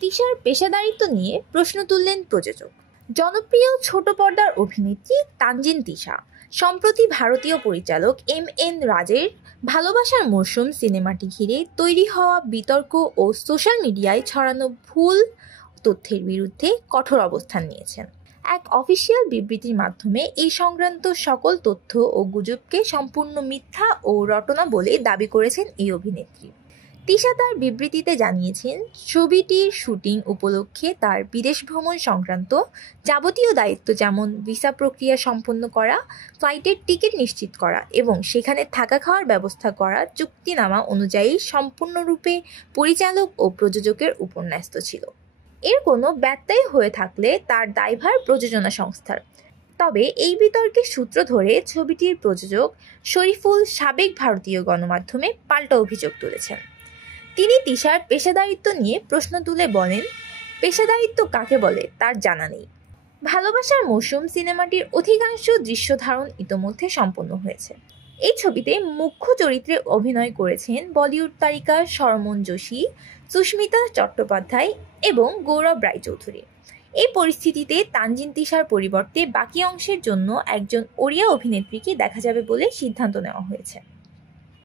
তিশার পেশাদারিত্ব নিয়ে প্রশ্ন তুললেন প্রযোজক। জনপ্রিয় ছোট পর্দার অভিনেত্রী তানজিন তিশা সম্প্রতি ভারতীয় পরিচালক এম রাজের ভালোবাসার মরশুম সিনেমাটি ঘিরে তৈরি হওয়া বিতর্ক ও সোশ্যাল মিডিয়ায় ছড়ানো ভুল তথ্যের বিরুদ্ধে কঠোর অবস্থান নিয়েছেন। এক অফিসিয়াল বিবৃতির মাধ্যমে এই সংক্রান্ত সকল তথ্য ও গুজবকে সম্পূর্ণ মিথ্যা ও রটনা বলে দাবি করেছেন এই অভিনেত্রী। তিশা তার বিবৃতিতে জানিয়েছেন, ছবিটির শুটিং উপলক্ষে তার বিদেশ ভ্রমণ সংক্রান্ত যাবতীয় দায়িত্ব যেমন ভিসা প্রক্রিয়া সম্পন্ন করা, ফ্লাইটের টিকিট নিশ্চিত করা এবং সেখানে থাকা খাওয়ার ব্যবস্থা করা চুক্তিনামা অনুযায়ী সম্পূর্ণরূপে পরিচালক ও প্রযোজকের উপর ন্যস্ত ছিল। এর কোনো ব্যত্যয় হয়ে থাকলে তার দায়ভার প্রযোজনা সংস্থার। তবে এই বিতর্কের সূত্র ধরে ছবিটির প্রযোজক শরীফুল সাবেক ভারতীয় গণমাধ্যমে পাল্টা অভিযোগ তুলেছেন। তিনি তিশার পেশাদারিত্ব নিয়ে প্রশ্ন তুলে বলেন, পেশাদারিত্ব কাকে বলে তার জানা নেই। ভালোবাসার মৌসুম সিনেমাটির অধিকাংশ দৃশ্য ধারণ ইতোমধ্যে সম্পন্ন হয়েছে। এই ছবিতে মুখ্য চরিত্রে অভিনয় করেছেন বলিউড তারকা শর্মন যোশী, সুস্মিতা চট্টোপাধ্যায় এবং গৌরব রায়চৌধুরী। এই পরিস্থিতিতে তানজিন তিশার পরিবর্তে বাকি অংশের জন্য একজন ওড়িয়া অভিনেত্রীকে দেখা যাবে বলে সিদ্ধান্ত নেওয়া হয়েছে।